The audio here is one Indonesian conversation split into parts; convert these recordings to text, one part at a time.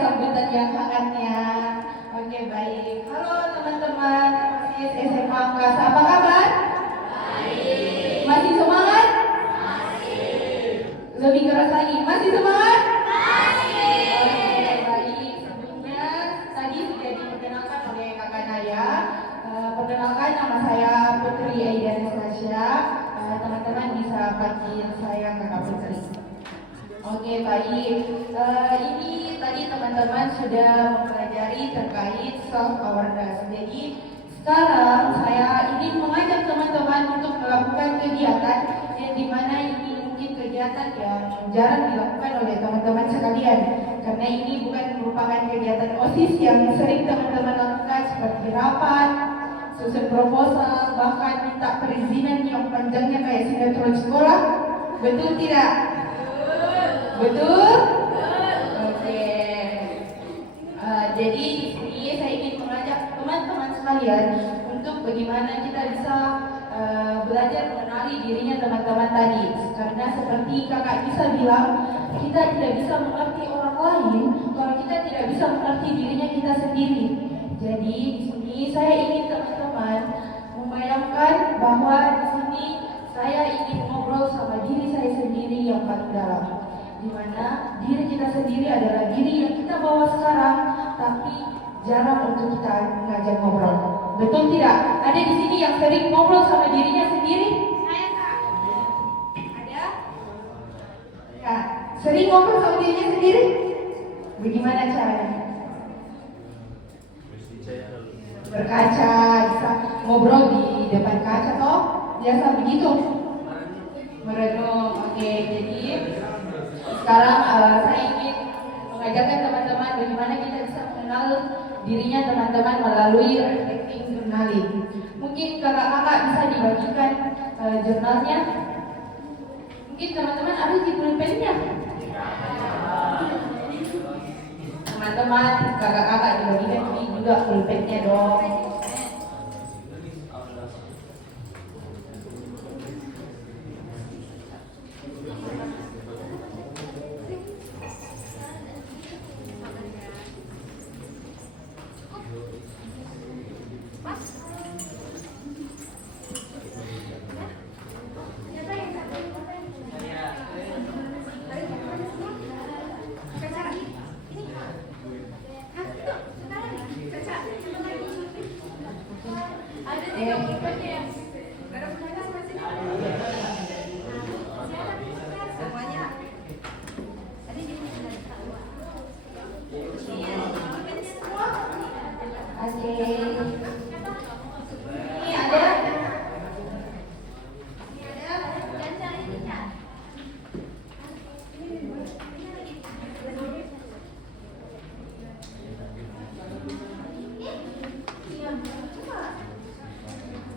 sambutan yang hangatnya. Oke, baik. Halo teman-teman, masih SMA Angkasa. Apa kabar? Baik. Masih semangat? Masih. Lebih keras lagi. Masih semangat? Masih. Oke, baik. Sebelumnya tadi sudah diperkenalkan oleh kakak Naya. Perkenalkan, nama saya Putri Aida Nastasya. Teman-teman bisa panggil saya kakak Putri. Oke, baik. Ini tadi teman-teman sudah mempelajari terkait self awareness. Jadi sekarang saya ingin mengajak teman-teman untuk melakukan kegiatan yang dimana ini mungkin kegiatan yang jarang dilakukan oleh teman-teman sekalian. Karena ini bukan merupakan kegiatan OSIS yang sering teman-teman lakukan seperti rapat, susun proposal, bahkan minta perizinan yang panjangnya kayak sinetron sekolah. Betul tidak? Betul? Oke. Jadi di sini saya ingin mengajak teman-teman sekalian untuk bagaimana kita bisa belajar mengenali dirinya teman-teman tadi. Karena seperti kakak bisa bilang, kita tidak bisa mengerti orang lain kalau kita tidak bisa mengerti dirinya kita sendiri. Jadi di sini saya ingin teman-teman membayangkan bahwa di sini saya ingin ngobrol sama diri saya sendiri yang paling dalam. Di mana diri kita sendiri adalah diri yang kita bawa sekarang, tapi jarang untuk kita ngajak ngobrol. Betul tidak? Ada di sini yang sering ngobrol sama dirinya sendiri? Saya Kak. Ada? Ya, sering ngobrol sama dirinya sendiri? Bagaimana caranya? Berkaca, bisa ngobrol di depan kaca toh? Biasa begitu? Merenung. Oke, jadi sekarang saya ingin mengajarkan teman-teman bagaimana kita bisa mengenal dirinya teman-teman melalui reflecting journaling. Mungkin kakak-kakak bisa dibagikan jurnalnya. Mungkin teman-teman ada di pulpennya. Teman-teman, kakak-kakak dibagikan ini juga pulpennya dong.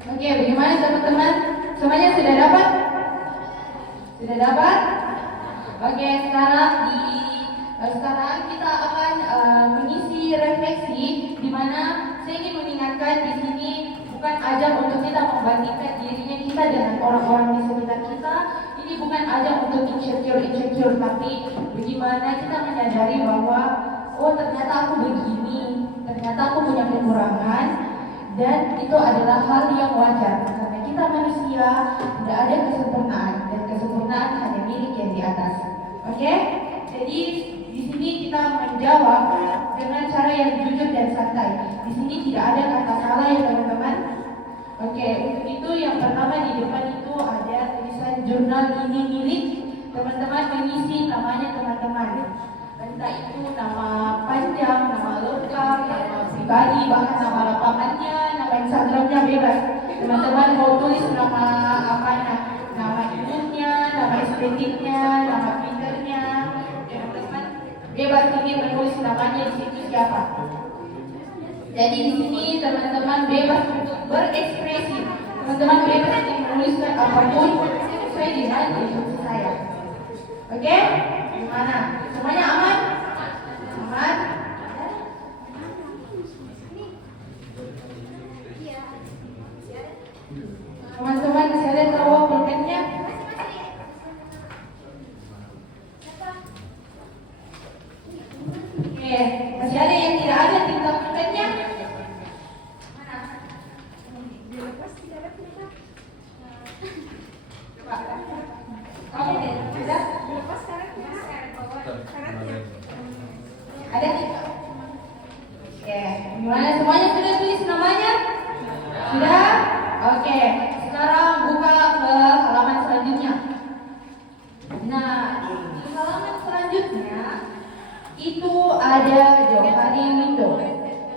Oke, bagaimana teman-teman? Semuanya sudah dapat? Sudah dapat? Oke, sekarang kita akan mengisi refleksi, di mana saya ingin mengingatkan di sini bukan ajang untuk kita membandingkan dirinya kita dengan orang-orang di sekitar kita. Ini bukan ajang untuk insecure, tapi bagaimana kita menyadari bahwa oh ternyata aku begini, ternyata aku punya kekurangan. Dan itu adalah hal yang wajar karena kita manusia, tidak ada kesempurnaan dan kesempurnaan hanya milik yang di atas. Oke? Jadi di sini kita menjawab dengan cara yang jujur dan santai. Di sini tidak ada kata salah ya teman-teman. Oke, untuk itu yang pertama di depan itu ada tulisan jurnal ini milik teman-teman, mengisi namanya teman-teman. Entah itu nama panjang, nama lengkap, nama pribadi, bahkan nama lapangannya, nama Instagramnya bebas. Teman-teman mau tulis nama apa, nama ibunya, nama estetiknya, nama Twitternya, teman-teman bebas ingin menulis namanya di situ siapa. Jadi di sini teman-teman bebas untuk berekspresi. Teman-teman bebas untuk menuliskan apapun sesuai dengan instruksi saya. Oke? Gimana? Semuanya aman? Aman? Teman-teman bisa lihat bawah pulpennya? Oke. Kamu sudah? Ada tidak? Oke, gimana semuanya sudah tulis namanya? Sudah? Oke, sekarang buka ke halaman selanjutnya. Nah, di halaman selanjutnya itu ada Johari window.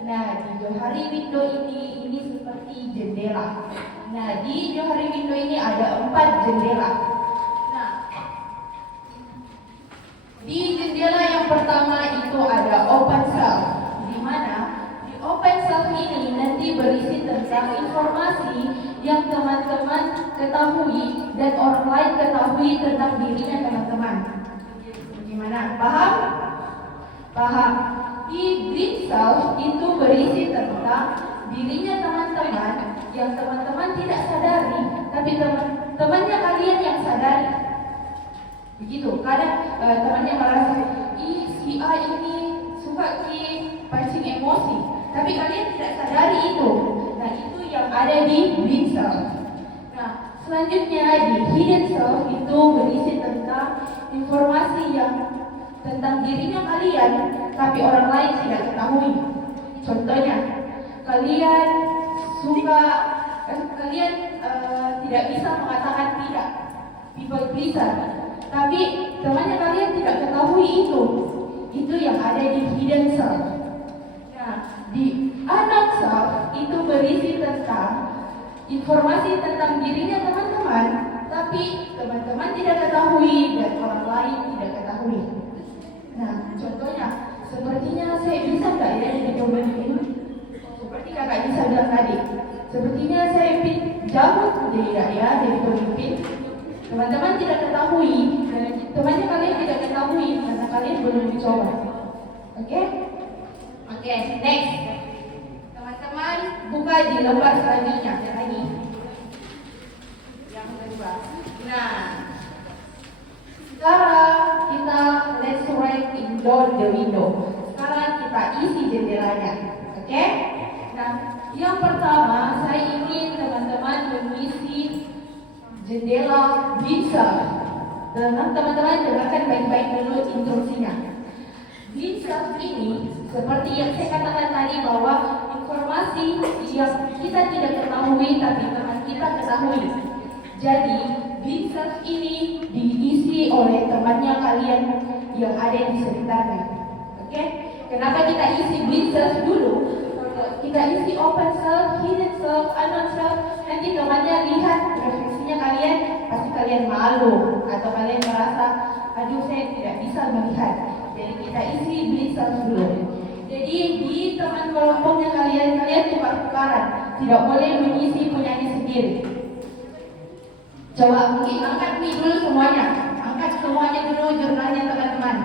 Nah, di Johari window ini seperti jendela. Nah, di Johari window ini ada 4 jendela. Nah, di jendela yang pertama itu ada open cell, di mana di open cell ini nanti berisi tentang informasi yang teman-teman ketahui dan orang lain ketahui tentang dirinya teman-teman. Gimana? Paham? Paham. Di green cell itu berisi tentang dirinya teman-teman yang teman-teman tidak sadari, tapi teman-temannya kalian yang sadari. Begitu. Kadang temannya merasa, si A ini suka pancing emosi, tapi kalian tidak sadari itu. Nah, itu yang ada di green cell. Nah, selanjutnya di hidden cell itu berisi tentang informasi yang tentang dirinya kalian, tapi orang lain tidak ketahui. Contohnya, kalian tidak bisa mengatakan tidak, people pleaser, tapi temannya kalian tidak ketahui itu. Itu yang ada di hidden cell. Nah, di unknown cell itu berisi tentang informasi tentang dirinya teman-teman, tapi teman-teman tidak ketahui dan orang lain tidak ketahui. Nah, contohnya, sepertinya saya bisa nggak ya jadi pemimpin? Seperti kakak bisa bilang tadi, sepertinya saya jago tidak ya jadi pemimpin. Teman-teman tidak ketahui, dan temannya kalian tidak ketahui karena kalian belum dicoba. Oke? Oke, next. Teman-teman buka di lembar selanjutnya lagi. Yang kedua. Nah, sekarang kita let's write in the window. Sekarang kita isi jendelanya. Oke? Nah, yang pertama saya ingin teman-teman mengisi jendela bisa. Dan teman-teman dengarkan baik-baik dulu instruksinya. Bisa ini seperti yang saya katakan tadi bahwa informasi yang kita tidak ketahui tapi teman kita ketahui. Jadi bisa ini diisi oleh temannya kalian yang ada di sekitarnya. Oke? Kenapa kita isi bisa dulu? Kita isi open cell, hidden cell, unknown cell. Nanti temannya lihat refleksinya kalian, pasti kalian malu atau kalian merasa, aduh saya tidak bisa melihat. Jadi kita isi bisa dulu. Jadi di teman kelompoknya kalian tukar-tukaran, tidak boleh mengisi punyanya sendiri. Coba mungkin angkat nih dulu semuanya, angkat semuanya dulu jurnalnya teman-teman.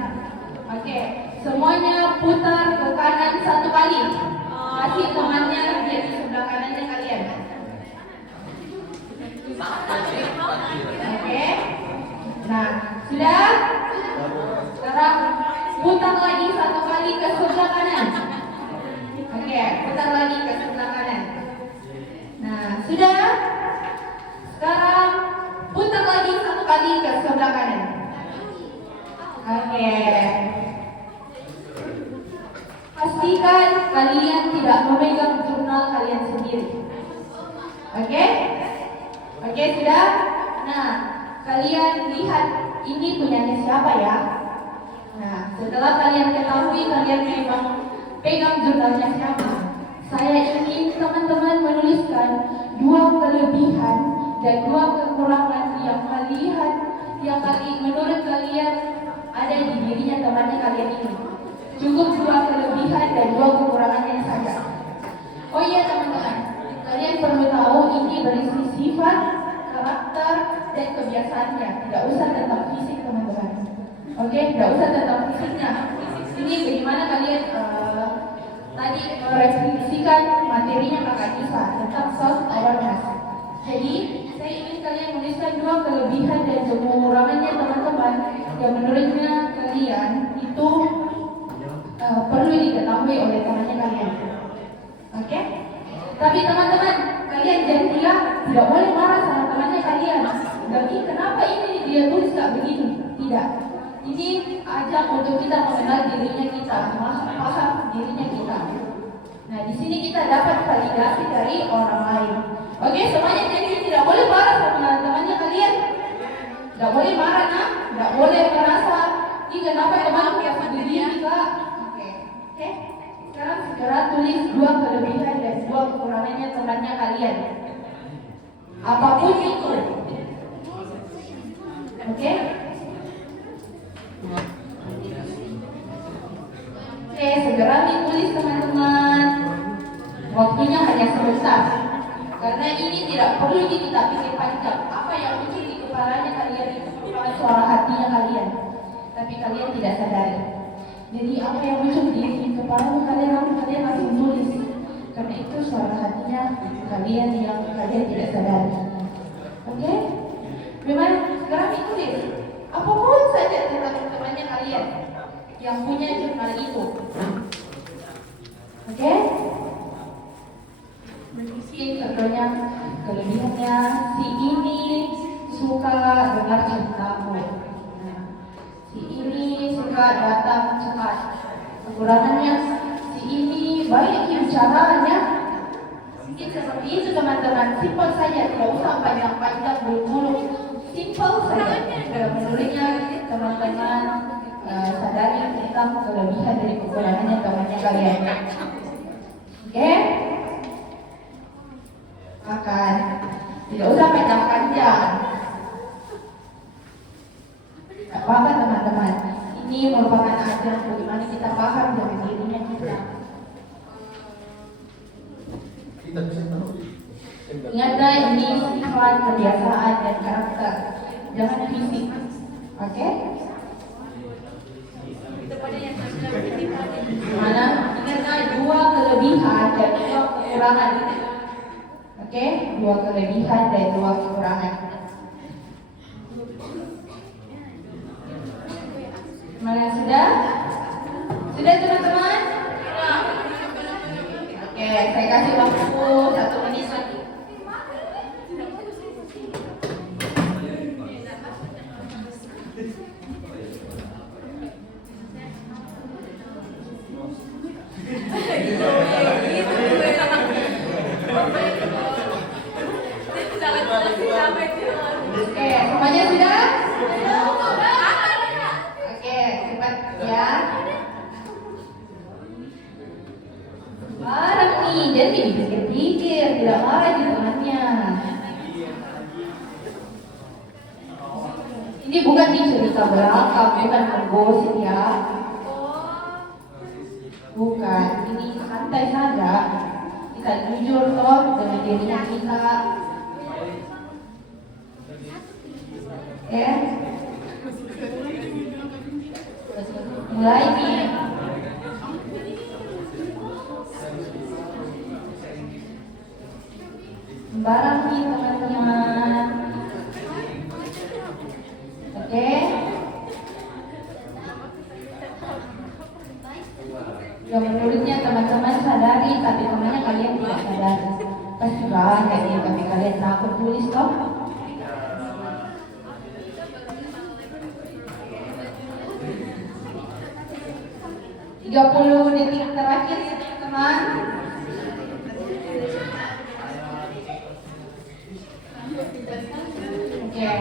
Oke, semuanya putar ke kanan 1 kali. Kasih temannya dia di sebelah kanannya kalian. Oke. Nah, sudah? Sekarang putar lagi 1 kali ke sebelah kanan. Oke, putar lagi ke sebelah kanan. Nah, sudah? Sekarang putar lagi 1 kali ke sebelah kanan. Oke. Pastikan kalian tidak memegang jurnal kalian sendiri. Oke? Oke, sudah? Nah, kalian lihat ini punyanya siapa ya? Nah, setelah kalian ketahui kalian memang pegang jurnalnya siapa, saya ingin teman-teman menuliskan 2 kelebihan dan 2 kekurangan yang menurut kalian ada di dirinya temannya kalian ini. Cukup 2 kelebihan dan 2 kekurangannya saja. Oh iya teman-teman, kalian perlu tahu ini berisi sifat, karakter, dan kebiasaannya. Tidak usah tentang fisik teman-teman. Oke, tidak usah tentang fisiknya. Ini bagaimana kalian tadi merefleksikan materinya kakak Nisa tentang self awareness. Jadi saya ingin kalian menuliskan 2 kelebihan dan kekurangannya teman-teman yang menurutnya kalian itu perlu diketahui oleh temannya kalian. Oke? Tapi teman-teman, kalian jangan tidak boleh marah sama temannya kalian. Tapi kenapa? dia tulis nggak begini, tidak. Ini ajak untuk kita mengenal dirinya kita, paham dirinya kita. Nah, di sini kita dapat validasi dari orang lain. Oke, semuanya jadi tidak boleh marah sama temannya kalian. Tidak boleh marah, nah, tidak boleh merasa ini kenapa teman kayak begini, Kak. Oke. Sekarang segera tulis 2 kelebihan dan 2 kekurangannya temannya kalian. Apapun itu. Oke, segera ditulis teman-teman. Waktunya hanya sebentar. Karena ini tidak perlu kita pikir panjang. Apa yang muncul di kepalanya kalian itu merupakan suara hatinya kalian. Tapi kalian tidak sadari. Jadi apa yang muncul di kepala kalian langsung tulis. Karena itu suara hatinya kalian yang kalian tidak sadari. Oke? Memang sekarang ditulis apapun saja tentang temannya kalian yang punya jurnal itu. Oke? Mungkin contohnya kelebihannya si ini suka dengar ceritamu. Si ini suka datang cepat. Kekurangannya si ini baik bicaranya. Mungkin seperti itu teman-teman. Simpel saja, tidak usah panjang-panjang bulu-bulu. Simpel saja. Menurutnya teman-teman sadari tentang kelebihan dari kekurangannya temannya kalian. Oke? Akan tidak usah panjang-panjang. Apa-apa teman-teman, ini merupakan ajaran bagaimana kita paham dengan dirinya kita. Ingatlah ini sifat, kebiasaan, dan karakter. Jangan fisik. Oke? Mana? Ingatlah 2 kelebihan dan 2 kekurangan. Oke? 2 kelebihan dan 2 kekurangan. Mana sudah? Sudah teman-teman? Oke, saya kasih waktu 1 menit lagi. Oke, semuanya sudah? Oke, cepat ya. Barang nih, jadi dipikir-pikir, tidak marah di temannya. Ini bukan nih cerita belakang, bukan menggosip ya. Bukan, ini santai saja. Kita jujur toh dengan dirinya kita. Ya. Mulai nih. Barang nih teman-teman. Oke. Ya menurutnya teman-teman sadari, tapi temannya kalian tidak sadari. Pasti banyak nih, tapi kalian takut tulis toh. 30 detik terakhir ya teman-teman. Oke.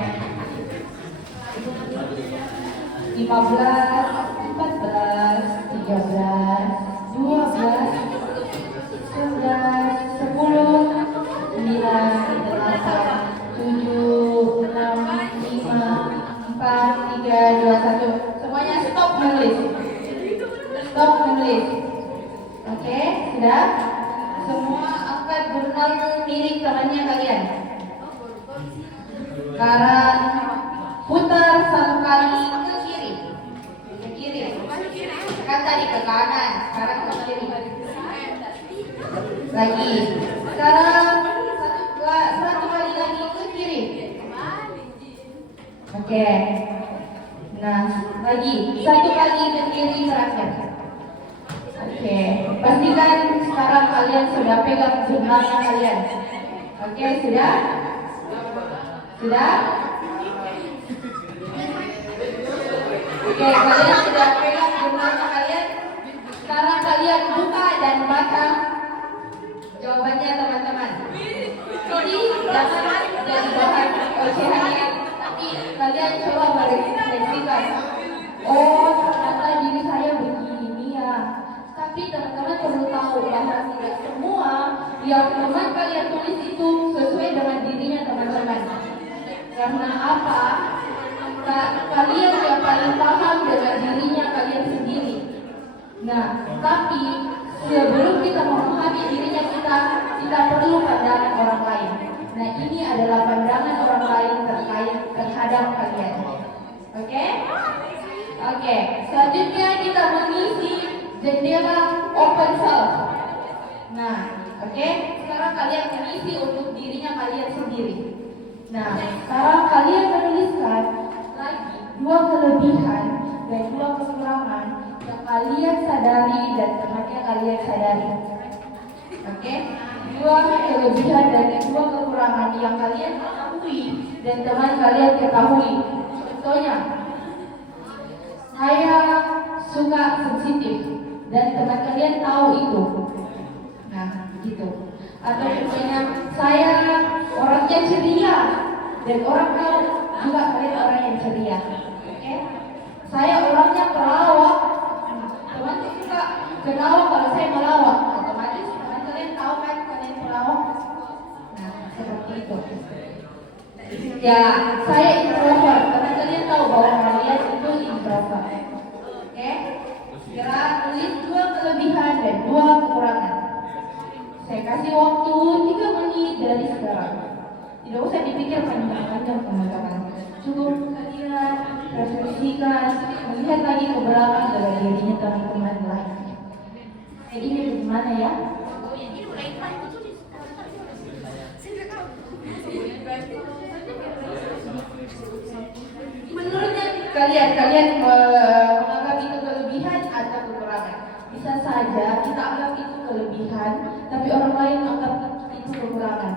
15, 14, 13, 12, 11, 10, 9, 8, 7, 6, 5, 4, 3, 2, 1. Semuanya stop menulis. Stop menulis. Oke, sudah? Semua angkat jurnal milik temannya kalian. Sekarang putar 1 kali ke kiri. Ke kiri. Kan tadi ke kanan, sekarang ke kiri. Lagi. Sekarang satu kali lagi ke kiri. Oke. Nah, lagi 1 kali ke kiri terakhir. Oke, pastikan sekarang kalian sudah pegang jurnalnya kalian. Oke, sudah? Sudah? Oke, kalian sudah pegang jurnalnya kalian. Sekarang kalian buka dan baca jawabannya teman-teman. Jadi jangan jadi bahan ocehannya, tapi kalian coba merefleksikan. Oh, ternyata diri saya begini ya. Tapi teman-teman perlu tahu bahwa tidak semua yang teman kalian tulis itu sesuai dengan dirinya teman-teman. Karena apa? Kalian yang paling paham dengan dirinya kalian sendiri. Nah, tapi sebelum kita memahami dirinya kita perlu pandangan orang lain. Nah, ini adalah pandangan orang lain terhadap kalian. Oke? Oke, selanjutnya kita mengisi jendela open self. Nah, oke, sekarang kalian mengisi untuk dirinya kalian sendiri. Nah, sekarang kalian menuliskan lagi 2 kelebihan dan 2 kekurangan yang kalian sadari dan temannya kalian sadari. Oke, 2 kelebihan dan 2 kekurangan yang kalian ketahui dan teman kalian ketahui. Contohnya, saya suka sensitif dan teman kalian tahu itu. Nah, gitu. Atau contohnya, saya orangnya ceria dan orang tahu juga kalian orang yang ceria. Oke? Saya orangnya pelawak. Teman suka ketawa kalau saya melawak. Otomatis teman kalian tahu kan kalian pelawak. Nah, seperti itu. Ya, saya introvert. Teman kalian tahu bahwa kalian itu introvert. Oke? Kira tulis 2 kelebihan dan 2 kekurangan. Saya kasih waktu 3 menit dari sekarang. Tidak usah dipikir panjang-panjang teman-teman. Cukup kalian refleksikan, melihat lagi ke belakang dari dirinya teman-teman lain. Jadi ini bagaimana ya? Menurutnya kalian menganggap itu kelebihan atau kekurangan? Bisa saja kita anggap itu kelebihan, tapi orang lain anggap itu kekurangan.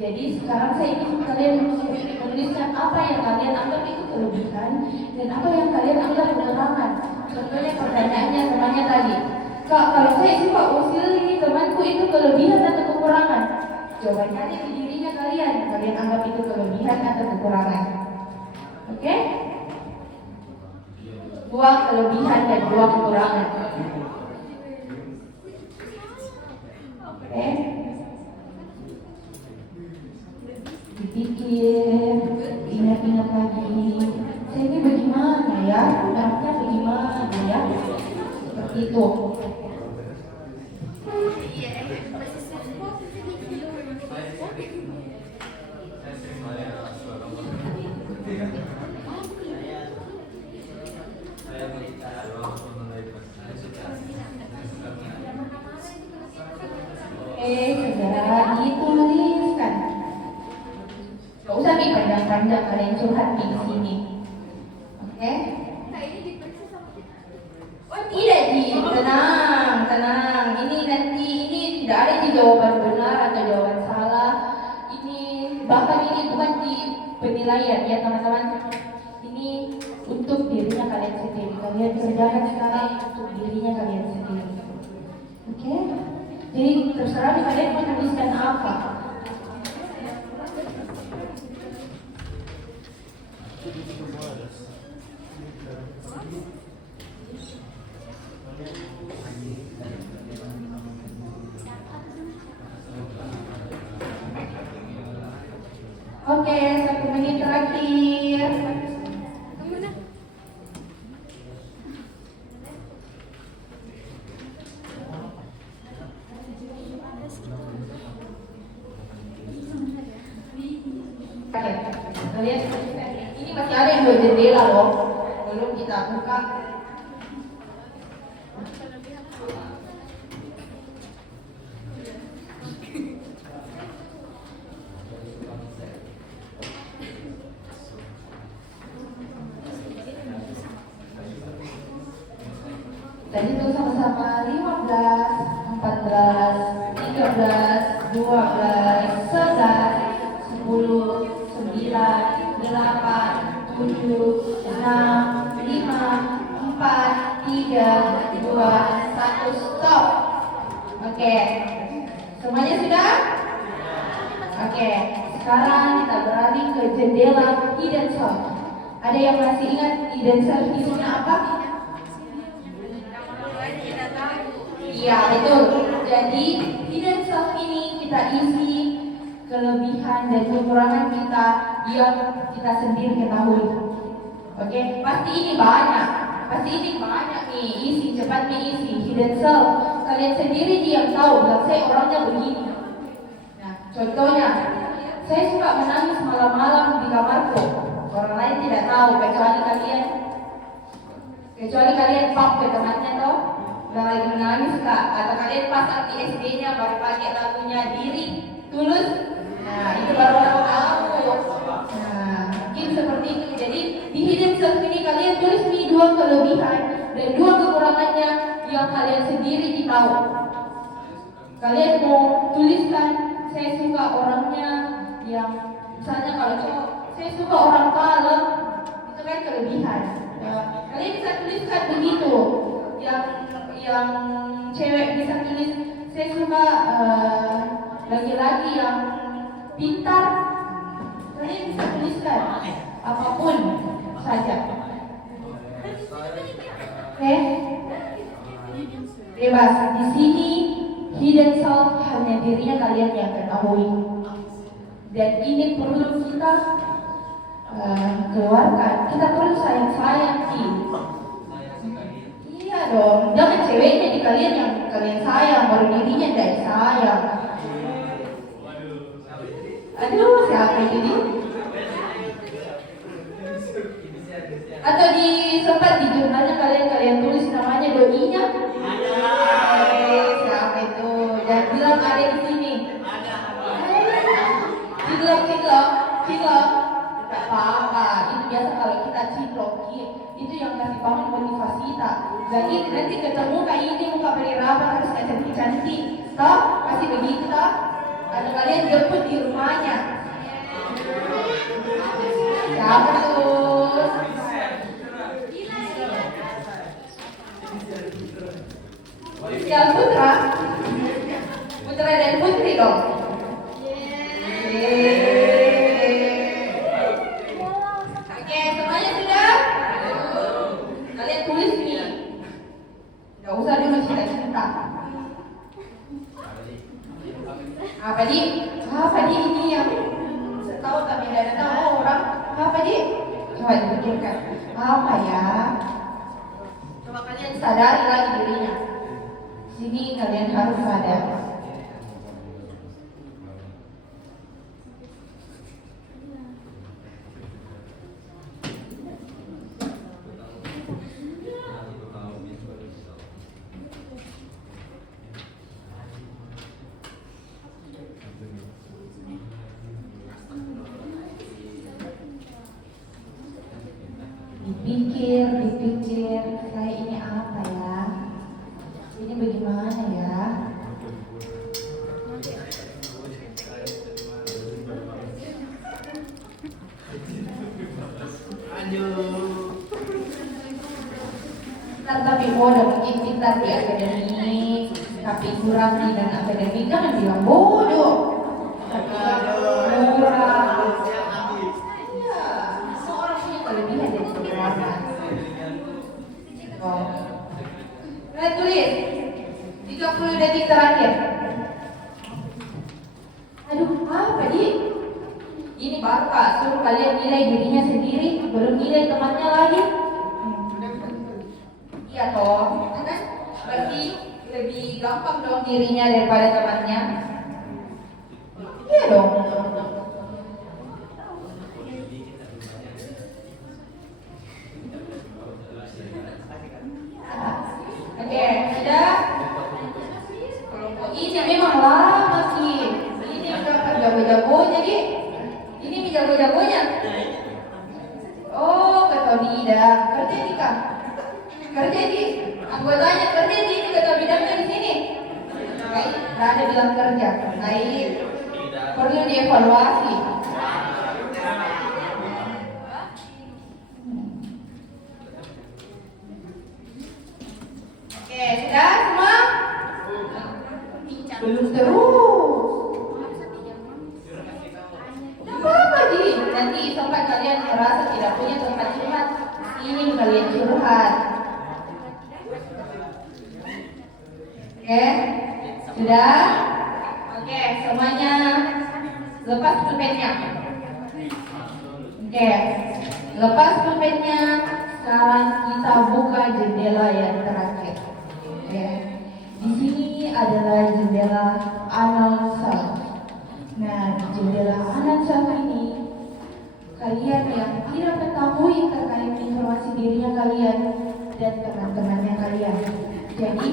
Jadi sekarang saya ingin kalian menuliskan apa yang kalian anggap itu kelebihan dan apa yang kalian anggap kekurangan. Contohnya pertanyaannya temannya tadi, Kak, kalau saya suka usil ini temanku itu kelebihan atau kekurangan? Jawabannya ada di dirinya kalian. Kalian anggap itu kelebihan atau kekurangan? Oke? 2 kelebihan dan 2 kekurangan. Oke? Dipikir, ingat-ingat lagi. Saya ini bagaimana ya? Anaknya bagaimana ya? Seperti itu. Segera dituliskan. Gak usah nih panjang-panjang kalian curhat di sini. Oke? Oh tidak Ji, tenang. Ini nanti tidak ada di jawaban benar atau jawaban salah. Ini bahkan ini bukan di penilaian ya teman-teman. Ini untuk dirinya kalian sendiri. Kalian kerjakan sekarang untuk dirinya kalian sendiri. Oke? Jadi terserah kalian mau tuliskan apa. Oke, 1 menit terakhir. Kalian ini masih ada yang jendela loh, belum kita buka. Tadi itu sama-sama 15, 14, 13, 12, 11, 10, 9, 8, 7, 6, 5, 3, 2, 1, stop. Oke, semuanya sudah? Oke, sekarang kita beralih ke jendela hidden self. Ada yang masih ingat hidden self isinya apa? Iya, betul. Jadi hidden self ini kita isi kelebihan dan kekurangan kita yang kita sendiri ketahui. Oke, pasti ini banyak nih isi, cepat nih isi hidden self. Kalian sendiri yang tahu, bilang saya orangnya begini. Nah, contohnya, saya suka menangis malam-malam di kamarku. Orang lain tidak tahu kecuali kalian pap ke temannya toh, udah lagi menangis kak, atau kalian pasang di SD-nya baru pakai lagunya Diri Tulus. Nah, itu baru orang tahu. Nah, mungkin seperti itu. Jadi di hidden self ini kalian tulis nih 2 kelebihan dan 2 kekurangannya yang kalian sendiri tahu. Kalian mau tuliskan, saya suka orangnya yang, misalnya kalau cowok, saya suka orang kalem, itu kan kelebihan. Ya, kalian bisa tuliskan begitu. Yang cewek bisa tulis, saya suka laki-laki yang pintar. Kalian bisa tuliskan apapun saja. Oke? Bebas. Di sini hidden self hanya dirinya kalian yang ketahui. Dan ini perlu kita keluarkan. Kita perlu sayang-sayang sih. Iya dong. Jangan ceweknya di kalian yang kalian sayang, baru dirinya tidak sayang. Aduh, siapa ini? Atau di sempat di jurnalnya kalian tulis namanya doinya? Siapa itu? Dan bilang ada di sini. Cilok. Tidak apa-apa. Itu biasa kalau kita cilok. Itu yang kasih bangun motivasi kita. Jadi nanti ketemu kayak ini muka berirapat harus kayak cantik-cantik. Toh? Kasih begitu toh? Atau kalian jemput di rumahnya. Siapa tuh? Sial Putra dan Putri dong. Oke, semuanya sudah? Kalian tulis nih. Gak usah dulu cita-cita. Apa di ini yang tahu tapi tidak tahu orang? Apa di? Coba dipikirkan. Apa ya? Coba kalian sadari lagi dirinya. Sini kalian harus sadar. Dipikir, saya ini apa ya? Ini bagaimana ya? Tapi bodoh, mungkin pintar di akademik, tapi kurang di dan akademik, jangan bilang bodoh. Tapi kurang. Iya, semua orang punya kelebihan dan kekurangan. Nah, tulis 30 detik terakhir. Aduh, apa di? Ini baru kak, suruh kalian nilai dirinya sendiri, belum nilai temannya lagi. Iya toh, kan? Berarti lebih gampang dong dirinya daripada temannya. Iya dong. Oke, sudah. Ini memang lama sih. Ini udah jago-jagonya di. Ini jago-jagonya. Oh, kata tidak. Kerja di kak. Kerja di. Anggotanya kerja di ini kata bidangnya di sini. Baik, nggak ada bilang kerja. Baik. Perlu dievaluasi. ingin kalian curhat. Oke, sudah? Oke, semuanya lepas pulpennya. Oke, lepas pulpennya. Sekarang kita buka jendela yang terakhir. Oke, di sini adalah jendela unknown self. Nah, di jendela unknown self ini, kalian yang tidak mengetahui terkait informasi dirinya kalian dan teman-temannya kalian. Jadi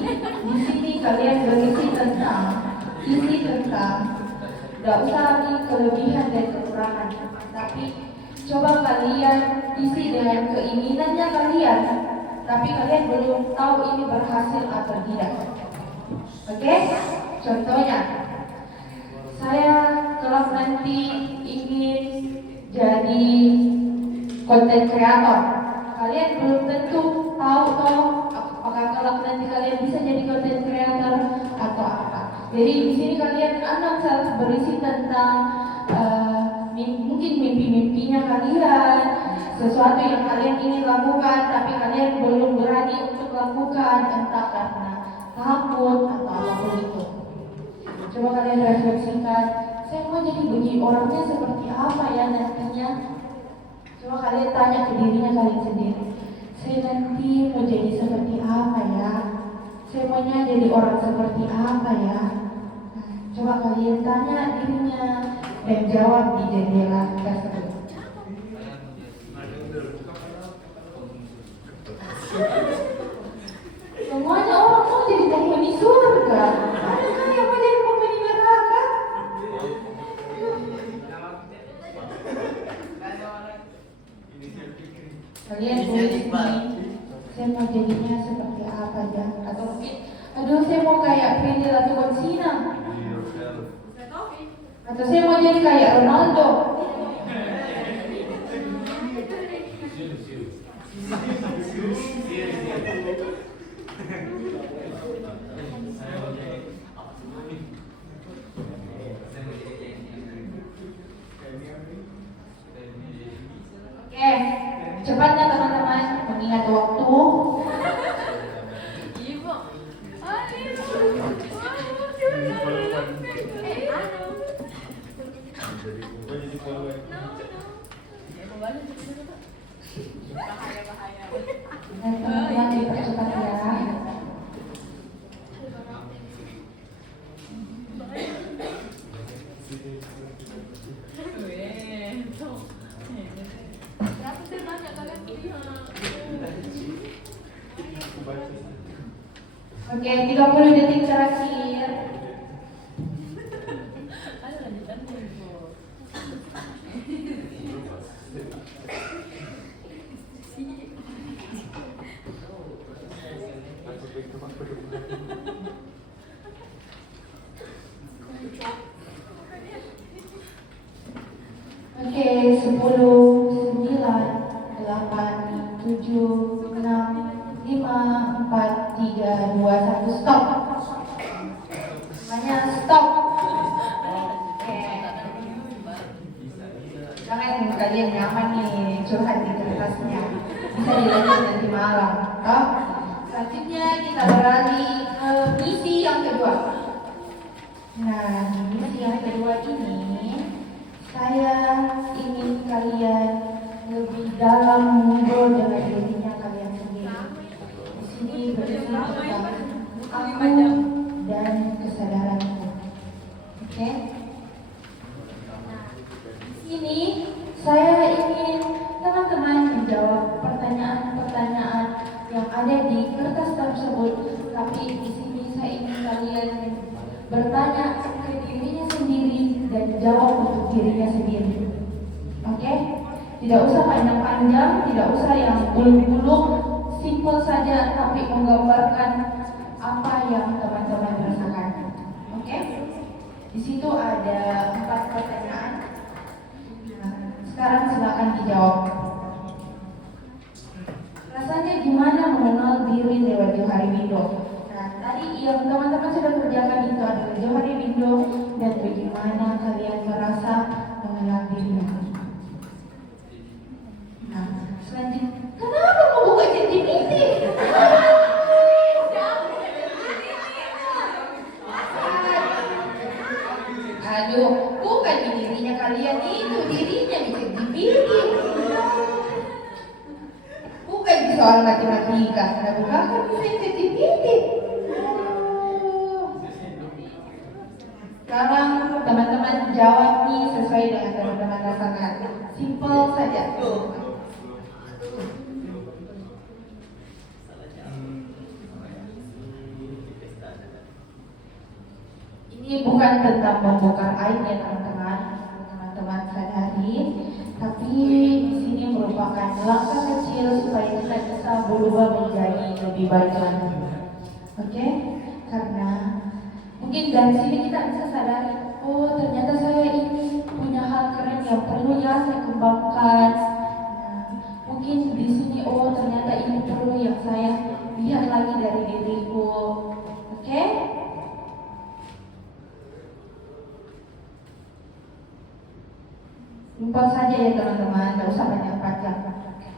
di sini kalian berisi tentang tidak usah lagi kelebihan dan kekurangan, tapi coba kalian isi dengan keinginannya kalian, tapi kalian belum tahu ini berhasil atau tidak. Oke? Contohnya, saya kelak nanti ingin jadi konten kreator. Kalian belum tentu tahu apakah kelak nanti kalian bisa jadi konten kreator atau apa. Jadi di sini kalian anak self berisi tentang mungkin mimpi-mimpinya kalian, sesuatu yang kalian ingin lakukan tapi kalian belum berani untuk lakukan, entah karena takut atau apapun itu. Coba kalian refleksikan, saya mau jadi orangnya seperti apa ya nantinya. Coba kalian tanya ke dirinya kalian sendiri, saya nanti mau jadi seperti apa ya, saya maunya jadi orang seperti apa ya. Coba kalian tanya dirinya dan jawab di jendela tersebut. Semuanya orang mau jadi penghuni surga. Adakah yang mau jadi penghuni neraka? Kalian tulis nih, saya mau jadinya seperti apa ya? Atau mungkin, aduh saya mau kayak Fidel atau Konsina. Atau saya mau jadi kayak Ronaldo. Oke, cepatnya teman-teman, mengingat waktu. Teman-teman dipercepat ya. Oke, 30 detik terakhir. Oke, 10, 9, 8, 7, 6, 5, 4, 3, 2, 1, stop. Semuanya stop. Oke. Jangan kalian nyaman nih curhat di kertasnya. Bisa dilanjut nanti malam. Toh? Selanjutnya kita beralih ke misi yang kedua. Nah, misi yang kedua ini saya ingin kalian lebih dalam ngobrol dengan dirinya kalian sendiri. Di sini berisi tentang aku dan kesadaranku. Oke? Di sini saya ingin teman-teman menjawab pertanyaan-pertanyaan yang ada di kertas tersebut. Tapi di sini saya ingin kalian bertanya ke dirinya sendiri dan jawab untuk dirinya sendiri. Oke? Tidak usah panjang-panjang, tidak usah yang buluk-buluk, simpel saja tapi menggambarkan apa yang teman-teman rasakan. Oke? Di situ ada 4 pertanyaan. Nah, sekarang silakan dijawab. Rasanya gimana mengenal diri lewat Johari Windo? Nah, tadi yang teman-teman sudah kerjakan itu adalah Johari Windo dan bagaimana kalian merasa mengenal dirinya. Nah, selanjutnya, kenapa soal matematika. Nah, bukan sensitivity. Sekarang teman-teman jawab nih sesuai dengan teman-teman rasakan. Simple saja. Ini bukan tentang membongkar aib ya teman-teman. Teman-teman sadari, tapi di sini merupakan langkah kecil supaya kita bisa berubah menjadi lebih baik lagi. Oke? Karena mungkin dari sini kita bisa sadari, oh ternyata saya ini punya hal keren yang perlu ya saya kembangkan. Nah, mungkin di sini, oh ternyata ini perlu yang saya lihat lagi dari diriku. Oke? Simpel saja ya teman-teman, tidak usah banyak panjang.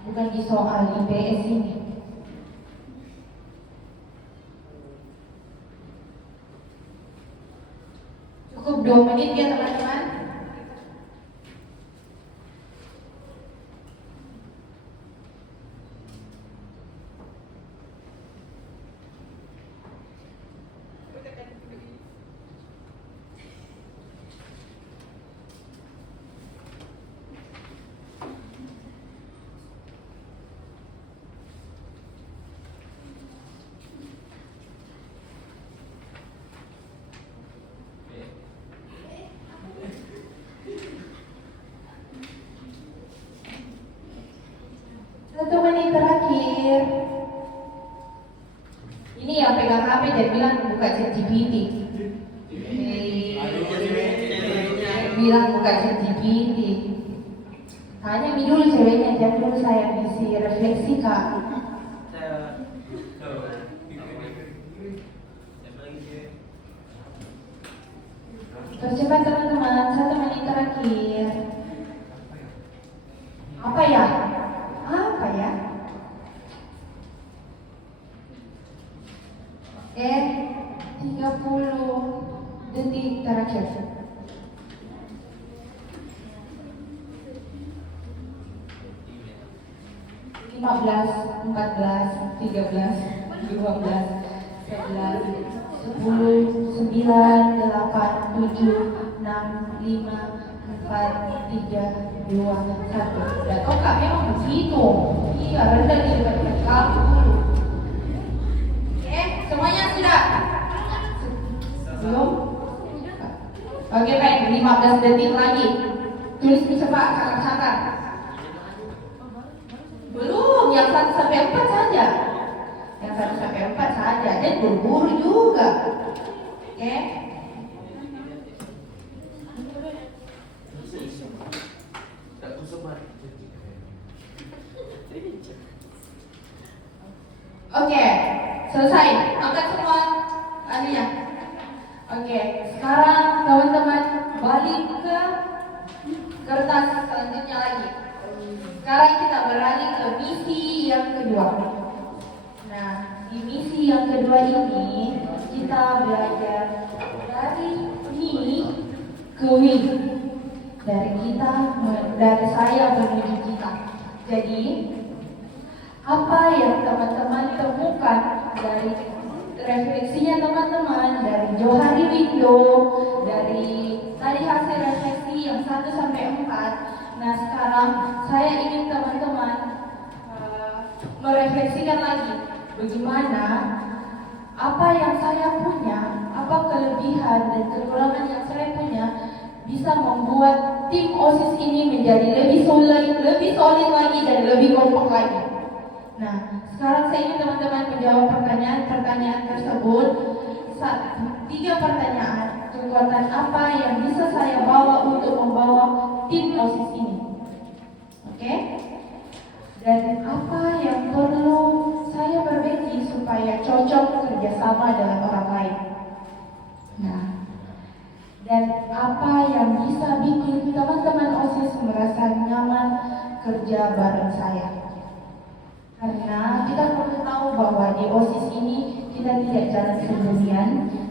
Bukan di soal IPS ini. Cukup 2 menit ya teman-teman. Terakhir, ini yang pegang HP dan bilang buka ChatGPT. Bilang buka ChatGPT. Tanya mi dulu ceweknya, jangan dulu saya isi refleksi kak. Percepat teman-teman, 1 menit terakhir. Apa ya? Apa ya? Oke, 30 detik terakhir. 15, 14, 13, 12, 11, 10, 9, 8, 7, 6, 5, 4, 3, 2, 1. Dan kok kak memang begitu? Iya, rendah di dekat kamu dulu. Oke, semuanya sudah? Belum? Oke baik, 15 detik lagi. Tulis cepat, cakap-cakap. Belum, yang 1 sampai 4 saja. Yang 1 sampai 4 saja, dan buru-buru juga. Oke? Oke, selesai. Angkat semua anunya. Oke, sekarang teman-teman balik ke kertas selanjutnya lagi. Sekarang kita beralih ke misi yang kedua. Nah, di misi yang kedua ini kita belajar dari me ke we. Dari saya menuju kita. Jadi, apa yang teman-teman temukan dari refleksinya teman-teman, dari Johari Window, dari tadi hasil refleksi yang 1 sampai 4. Nah sekarang saya ingin teman-teman merefleksikan lagi bagaimana apa yang saya punya, apa kelebihan dan kekurangan yang saya punya bisa membuat tim OSIS ini menjadi lebih solid lagi dan lebih kompak lagi. Nah, sekarang saya ingin teman-teman menjawab pertanyaan tersebut. 3 pertanyaan. Kekuatan apa yang bisa saya bawa untuk membawa tim OSIS ini? Oke? Dan apa yang perlu saya perbaiki supaya cocok kerjasama dengan orang lain? Nah, dan apa yang bisa bikin teman-teman OSIS merasa nyaman kerja bareng saya? Karena kita perlu tahu bahwa di OSIS ini kita tidak jalan sendirian,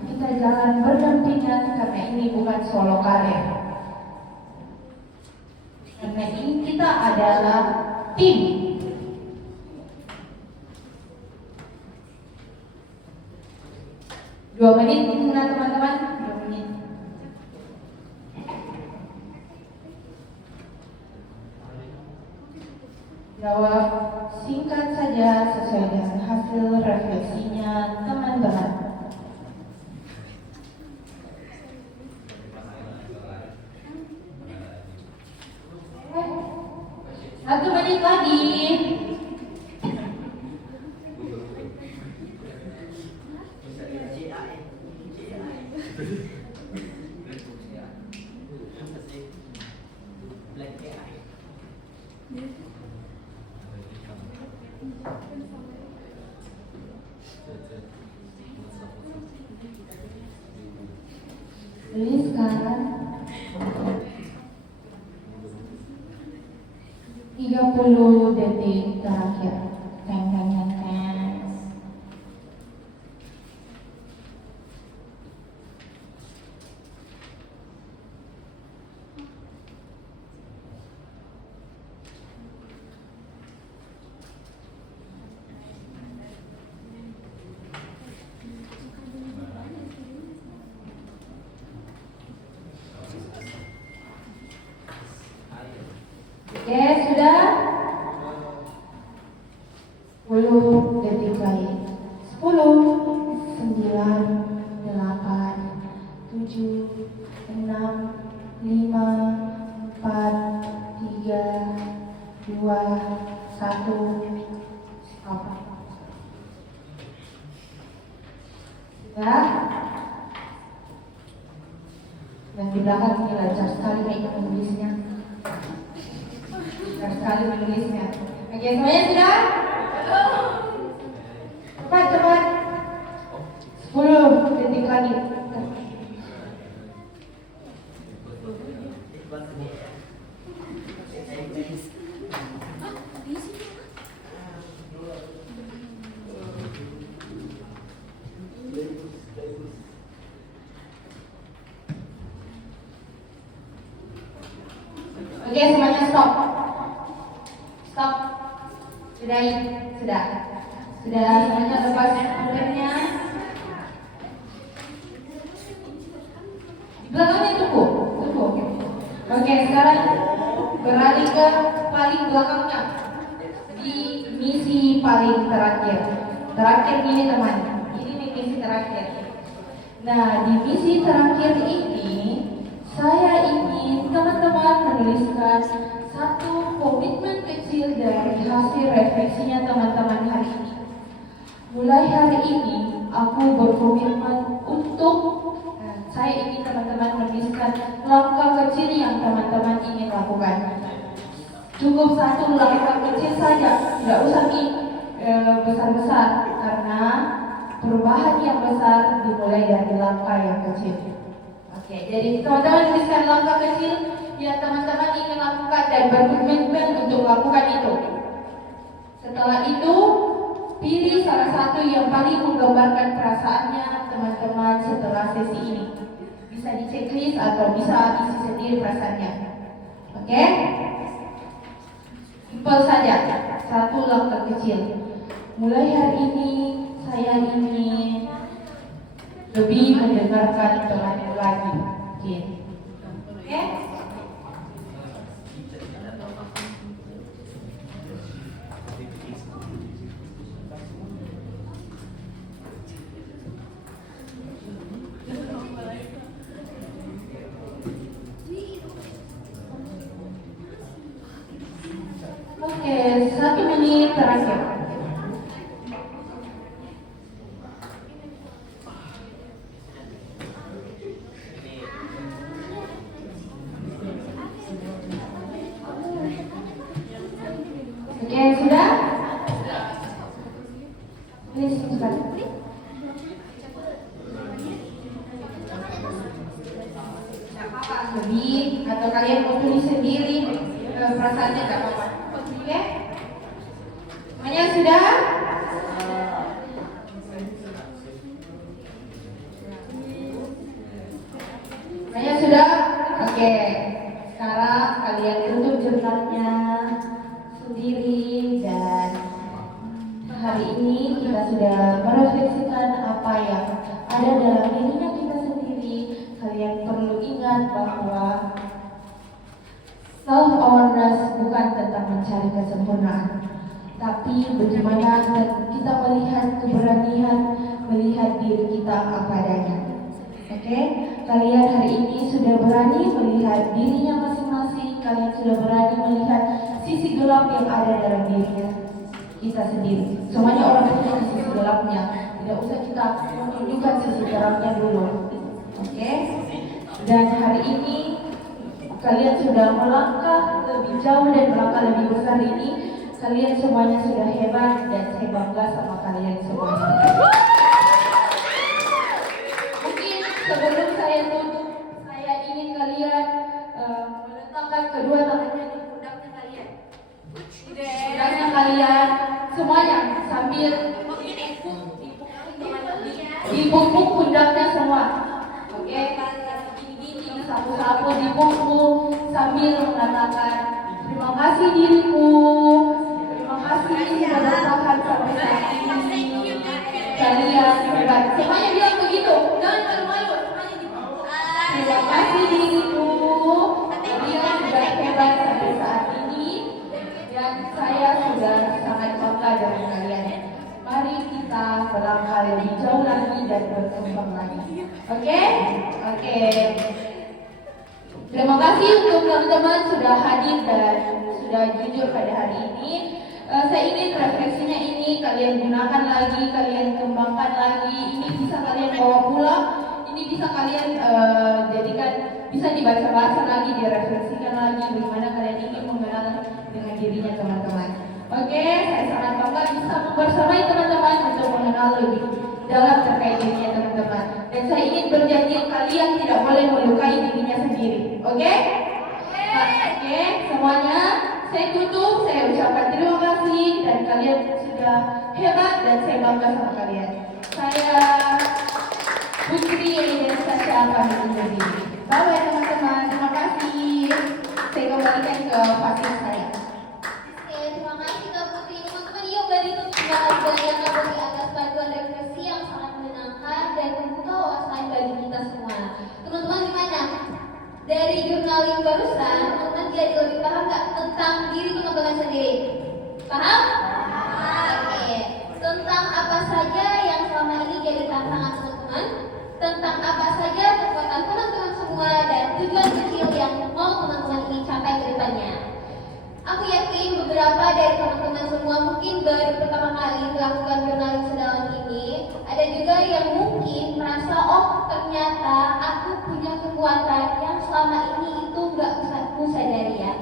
kita jalan berdampingan karena ini bukan solo karir. Karena ini kita adalah tim. 2 menit nah teman-teman, 2 menit. Jawab singkat saja sesuai dengan hasil refleksinya teman-teman. Satu menit lagi. Tuliskan 30 detik terakhir. Teng teng teng teng. Oke, sudah? 10 detik lagi. 10, 9, 8, 7, 6, 5, 4, 3, 2, 1. Stop. Sudah? Dan di belakang ini lancar sekali kayak menulisnya. Sekali menulisnya. Oke, semuanya sudah? Cepat. 10 detik lagi. Oke, semuanya stop. Stop. Sudah semuanya lepas pulpennya. Di belakangnya tunggu. Oke, sekarang beralih ke paling belakangnya. Di misi paling terakhir. Terakhir ini teman. Ini misi terakhir. Nah, di misi terakhir ini saya ingin teman-teman menuliskan satu komitmen kecil dari hasil refleksinya teman-teman hari ini. Mulai hari ini, aku berkomitmen untuk saya ingin teman-teman menuliskan langkah kecil yang teman-teman ingin lakukan. Cukup satu langkah kecil saja, tidak usah besar-besar, karena perubahan yang besar dimulai dari langkah yang kecil. Oke, jadi teman-teman tuliskan langkah kecil yang teman-teman ingin lakukan dan berkomitmen untuk lakukan itu. Setelah itu, pilih salah satu yang paling menggambarkan perasaannya teman-teman setelah sesi ini. Bisa di checklist atau bisa isi sendiri perasaannya. Oke? Simpel saja, satu langkah kecil. Mulai hari ini, saya ingin lebih mendengarkan teman lagi. Oke? Oke, 1 menit terakhir. Oke, sudah? Please, cepat. Lebih atau kalian mau tulis sendiri perasaannya gak apa-apa. Oke? Semuanya sudah? Semuanya sudah? Oke. Sekarang kalian tutup jurnalnya sendiri dan hari ini kita sudah merefleksikan apa yang ada dalam dirinya kita sendiri, kalian perlu ingat bahwa self-awareness bukan tentang mencari kesempurnaan, tapi bagaimana kita melihat keberanian, melihat diri kita apa adanya. Oke? Kalian hari ini sudah berani melihat dirinya masing-masing, kalian sudah berani melihat sisi gelap yang ada dalam dirinya kita sendiri. Semuanya orang punya sisi gelapnya, tidak usah kita menunjukkan sisi terangnya dulu. Oke? Dan hari ini kalian sudah melangkah lebih jauh dan melangkah lebih besar ini. Kalian semuanya sudah hebat dan saya bangga sama kalian semuanya. Mungkin sebelum saya tutup, saya ingin kalian meletakkan kedua tangannya di pundaknya kalian. Pundaknya kalian semuanya sambil dipukul pundaknya semua. Oke? Sapu-sapu dipukul sambil mengatakan terima kasih diriku, terima kasih sudah bertahan sampai saat ini, kalian hebat. Semuanya bilang begitu, jangan malu-malu. Terima kasih diriku, kalian sudah hebat sampai saat ini, dan saya sudah sangat bangga dengan kalian. Mari kita melangkah lebih jauh lagi dan berkembang lagi. Oke? Oke. Terima kasih untuk teman-teman sudah hadir dan sudah jujur pada hari ini. Saya ingin refleksinya ini kalian gunakan lagi, kalian kembangkan lagi. Ini bisa kalian bawa pulang, ini bisa kalian jadikan, bisa dibaca-baca lagi, direfleksikan lagi bagaimana kalian ingin mengenal dengan dirinya teman-teman. Oke, saya sangat bangga bisa membersamai teman-teman untuk mengenal lebih dalam terkait dirinya teman-teman. Dan saya ingin berjanji kalian tidak boleh melukai dirinya sendiri. Oke? Oke, semuanya saya tutup, saya ucapkan terima kasih dan kalian sudah hebat dan saya bangga sama kalian. Saya Putri Eden Sasha pamit undur diri. Bye teman-teman, terima kasih. Saya kembalikan ke pasien saya. Oke, terima kasih Kak Putri. Teman-teman, yuk beri tepuk tangan yang bagi atas panduan refleksi yang sangat menyenangkan dan membuka wawasan bagi kita semua. Teman-teman gimana? Dari jurnaling barusan, teman-teman jadi lebih paham nggak tentang diri teman-teman sendiri? Paham? Oke. Tentang apa saja yang selama ini jadi tantangan teman-teman? Tentang apa saja kekuatan teman-teman semua dan tujuan kecil yang mau teman-teman ini capai ke depannya? Aku yakin beberapa dari teman-teman semua mungkin baru pertama kali melakukan journaling sedalam ini. Ada juga yang mungkin merasa, oh ternyata aku punya kekuatan yang selama ini itu nggak aku sadari ya.